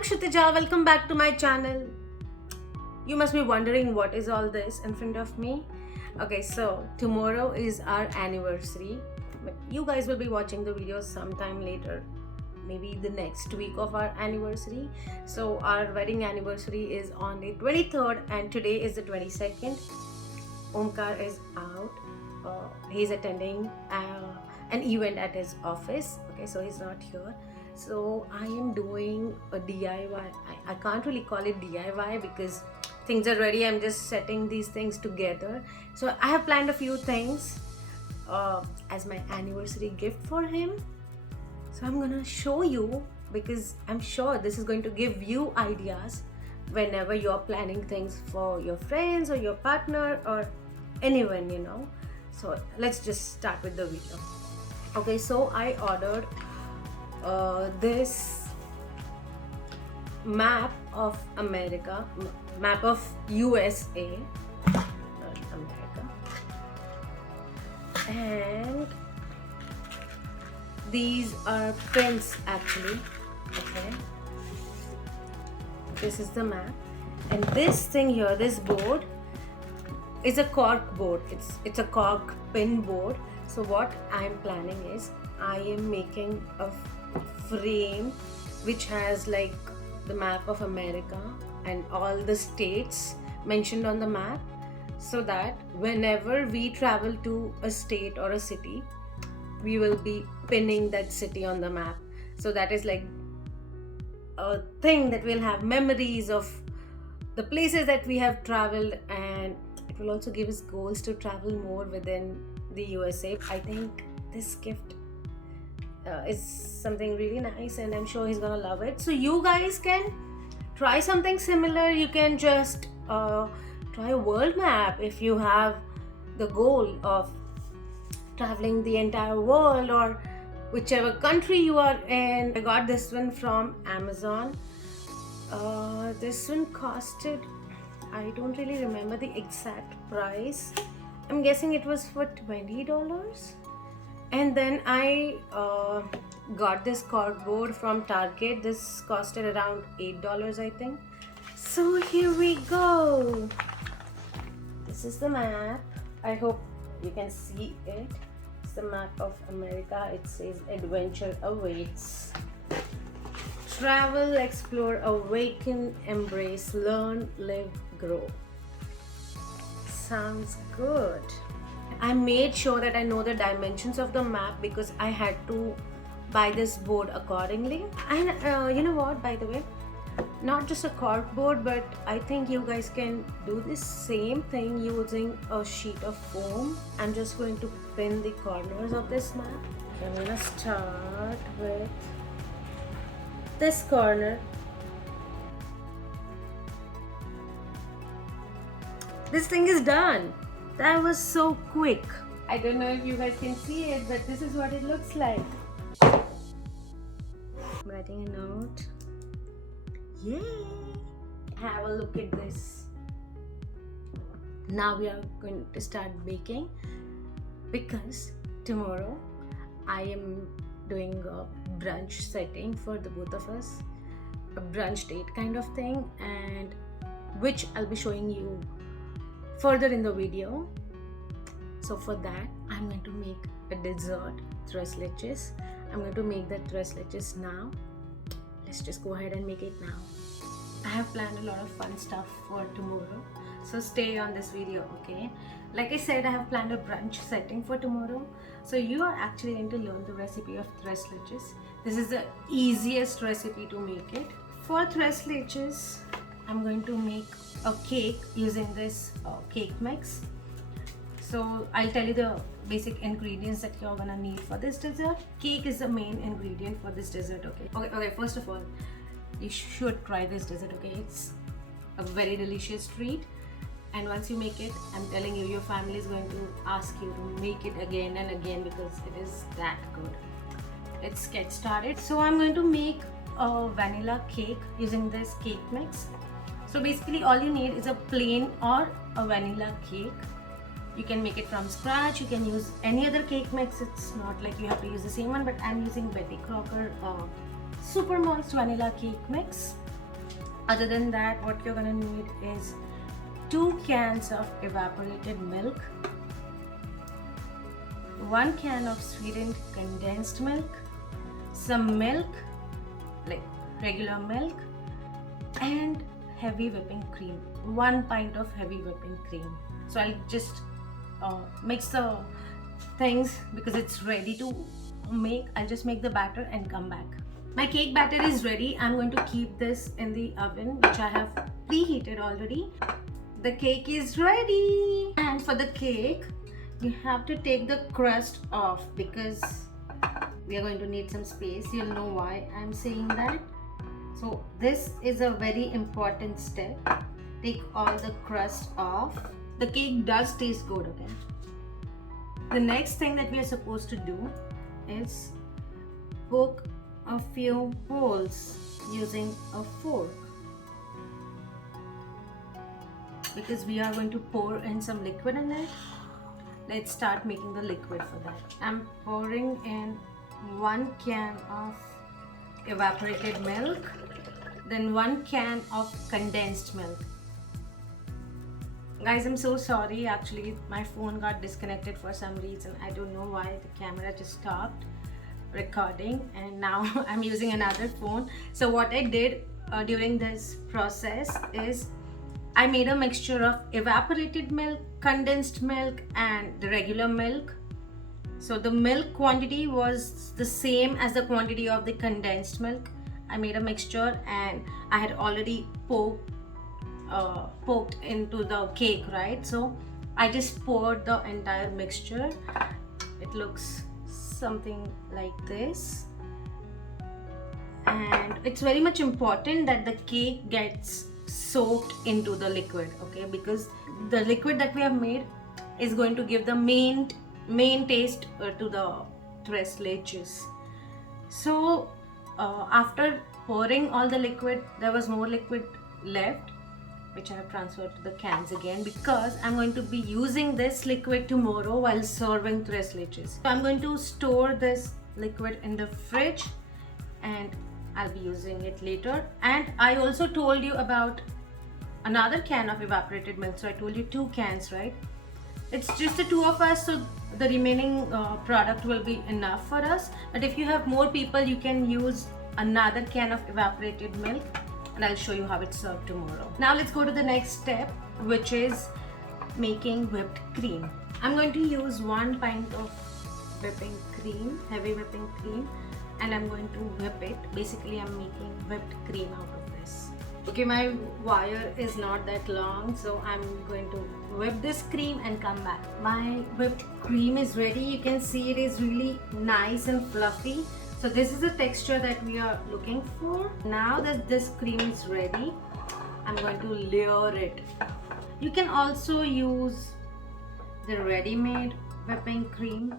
I'm Kshitija, welcome back to my channel. You must be wondering what is all this in front of me. Okay, so tomorrow is our anniversary, but you guys will be watching the video sometime later, maybe the next week of our anniversary. So our wedding anniversary is on the 23rd and today is the 22nd. Omkar is out. He's attending an event at his office. Okay, so he's not here. So I am doing a DIY. I can't really call it DIY because things are ready. I'm just setting these things together. So I have planned a few things as my anniversary gift for him. So I'm gonna show you because I'm sure this is going to give you ideas whenever you're planning things for your friends or your partner or anyone, you know. So let's just start with the video. Okay, so I ordered this map of America, map of USA, not America, and these are pins actually. Okay, this is the map, and this thing here, this board is a cork board. It's a cork pin board. So what I am planning is I am making a frame which has like the map of America and all the states mentioned on the map, so that whenever we travel to a state or a city, we will be pinning that city on the map. So that is like a thing that we'll have memories of the places that we have traveled, and it will also give us goals to travel more within the USA. I think this gift is something really nice and I'm sure he's gonna love it. So you guys can try something similar. You can just try a world map if you have the goal of traveling the entire world or whichever country you are in. I got this one from Amazon. This one costed, I don't really remember the exact price. I'm guessing it was for $20. And then I got this cardboard from Target. This costed around $8, I think. So here we go. This is the map. I hope you can see it. It's the map of America. It says adventure awaits. Travel, explore, awaken, embrace, learn, live, grow. Sounds good. I made sure that I know the dimensions of the map because I had to buy this board accordingly. And you know what, by the way, not just a cork board, but I think you guys can do this same thing using a sheet of foam. I'm just going to pin the corners of this map. Okay, I'm gonna start with this corner. This thing is done. That was so quick. I don't know if you guys can see it, but this is what it looks like. I'm writing a note. Yay! Have a look at this. Now we are going to start baking because tomorrow I am doing a brunch setting for the both of us. A brunch date kind of thing, and which I'll be showing you further in the video. So for that I'm going to make a dessert, tres leches. I'm going to make the tres leches now. Let's just go ahead and make it now. I have planned a lot of fun stuff for tomorrow, so stay on this video, okay? Like I said, I have planned a brunch setting for tomorrow, so you are actually going to learn the recipe of tres leches. This is the easiest recipe to make it. For tres leches, I'm going to make a cake using this cake mix. So I'll tell you the basic ingredients that you're gonna need for this dessert. Cake is the main ingredient for this dessert, okay? Okay, first of all, you should try this dessert, okay? It's a very delicious treat, and once you make it, I'm telling you, your family is going to ask you to make it again and again because it is that good. Let's get started. So I'm going to make a vanilla cake using this cake mix. So basically all you need is a plain or a vanilla cake. You can make it from scratch. You can use any other cake mix. It's not like you have to use the same one, but I'm using Betty Crocker super moist vanilla cake mix. Other than that, what you're gonna need is 2 cans of evaporated milk, 1 can of sweetened condensed milk, some milk, like regular milk, and heavy whipping cream, 1 pint of heavy whipping cream. So I'll just mix the things because it's ready to make. I'll just make the batter and come back. My cake batter is ready. I'm going to keep this in the oven, which I have preheated already. The cake is ready. And for the cake, you have to take the crust off because we are going to need some space. You'll know why I'm saying that. So this is a very important step. Take all the crust off. The cake does taste good, okay? The next thing that we are supposed to do is poke a few holes using a fork, because we are going to pour in some liquid in it. Let's start making the liquid for that. I'm pouring in 1 can of evaporated milk, then 1 can of condensed milk. Guys, I'm so sorry, actually my phone got disconnected for some reason. I don't know why. The camera just stopped recording and now I'm using another phone. So what I did during this process is I made a mixture of evaporated milk, condensed milk, and the regular milk. So the milk quantity was the same as the quantity of the condensed milk. I made a mixture and I had already poked into the cake, right? So I just poured the entire mixture. It looks something like this, and it's very much important that the cake gets soaked into the liquid, okay? Because the liquid that we have made is going to give the main taste to the tres leches. So after pouring all the liquid, there was more liquid left, which I have transferred to the cans again because I'm going to be using this liquid tomorrow while serving tres leches. So I'm going to store this liquid in the fridge and I'll be using it later. And I also told you about another can of evaporated milk. So I told you 2 cans, right? It's just the 2 of us, so the remaining product will be enough for us. But if you have more people, you can use another can of evaporated milk. And I'll show you how it's served tomorrow. Now let's go to the next step, which is making whipped cream. I'm going to use 1 pint of whipping cream, heavy whipping cream, and I'm going to whip it. Basically, I'm making whipped cream out of this. Okay, my wire is not that long, so I'm going to whip this cream and come back. My whipped cream is ready. You can see it is really nice and fluffy. So this is the texture that we are looking for. Now that this cream is ready, I'm going to layer it. You can also use the ready-made whipping cream,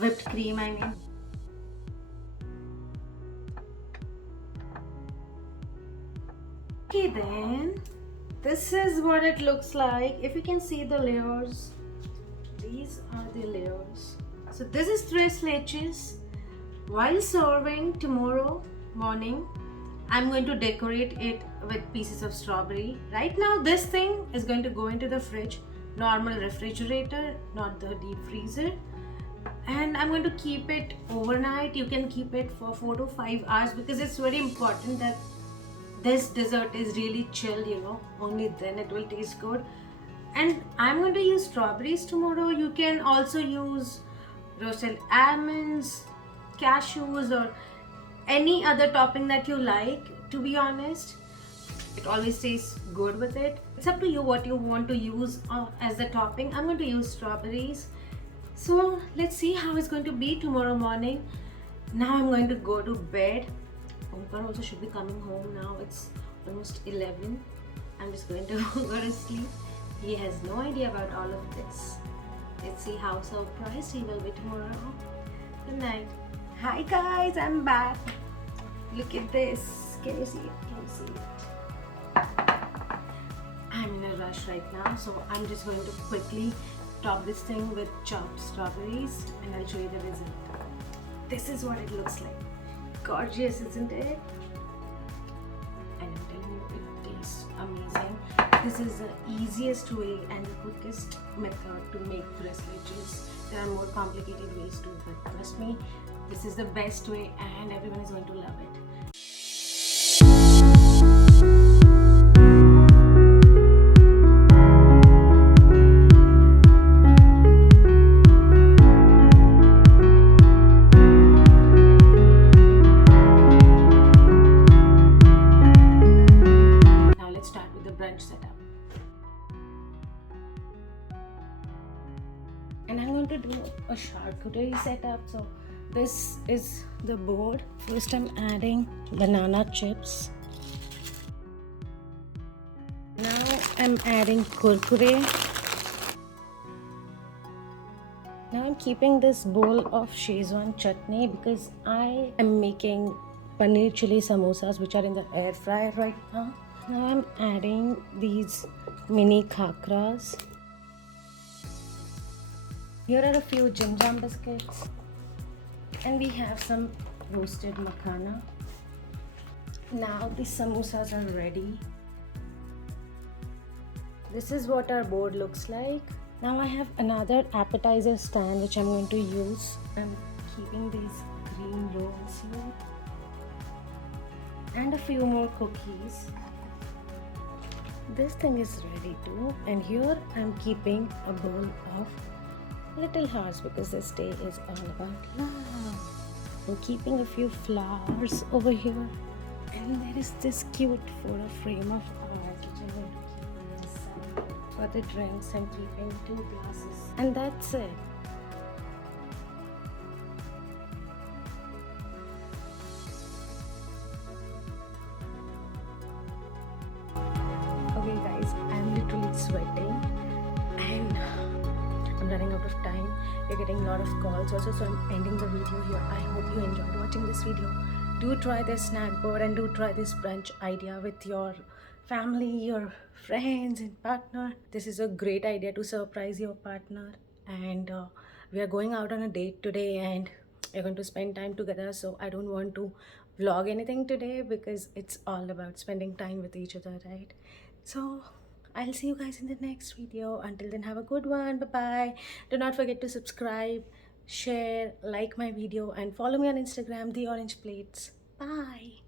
whipped cream I mean. Okay then, this is what it looks like. If you can see the layers, these are the layers. So this is tres leches. While serving tomorrow morning, I'm going to decorate it with pieces of strawberry. Right now, this thing is going to go into the fridge, normal refrigerator, not the deep freezer. And I'm going to keep it overnight. You can keep it for 4 to 5 hours because it's very important that this dessert is really chilled, you know, only then it will taste good. And I'm going to use strawberries tomorrow. You can also use roasted almonds, cashews, or any other topping that you like. To be honest, it always tastes good with it. It's up to you what you want to use as the topping. I'm going to use strawberries. So let's see how it's going to be tomorrow morning. Now I'm going to go to bed. Omkar also should be coming home now. It's almost 11. I'm just going to go to sleep. He has no idea about all of this. Let's see how surprised he will be tomorrow. Good night. Hi guys, I'm back. Look at this. Can you see it? Can you see it? I'm in a rush right now, so I'm just going to quickly top this thing with chopped strawberries and I'll show you the result. This is what it looks like. Gorgeous, isn't it? And I'm telling you, it this is the easiest way and the quickest method to make bracelets. There are more complicated ways too, but trust me, this is the best way and everyone is going to love it. Now let's start with the brunch setup. And I'm going to do a charcuterie setup. So this is the board. First I'm adding banana chips. Now I'm adding kurkure. Now I'm keeping this bowl of Szechuan chutney because I am making paneer chili samosas which are in the air fryer right now. Now I'm adding these mini khakras. Here are a few Jim Jam biscuits, and we have some roasted makhana. Now the samosas are ready. This is what our board looks like. Now I have another appetizer stand which I'm going to use. I'm keeping these green rolls here and a few more cookies. This thing is ready too, and here I'm keeping a bowl of little hearts because this day is all about love. I'm keeping a few flowers over here, and there is this cute photo frame of art which I'm going to keep on this side. For the drinks, I'm keeping 2 glasses, and that's it. Okay guys, I'm literally sweating and I'm running out of time. We're getting a lot of calls also, so I'm ending the video here. I hope you enjoyed watching this video. Do try this snack board and do try this brunch idea with your family, your friends and partner. This is a great idea to surprise your partner, and we are going out on a date today and we're going to spend time together, so I don't want to vlog anything today because it's all about spending time with each other, right? So I'll see you guys in the next video. Until then, have a good one. Bye bye. Do not forget to subscribe, share, like my video, and follow me on Instagram, The Orange Plates. Bye.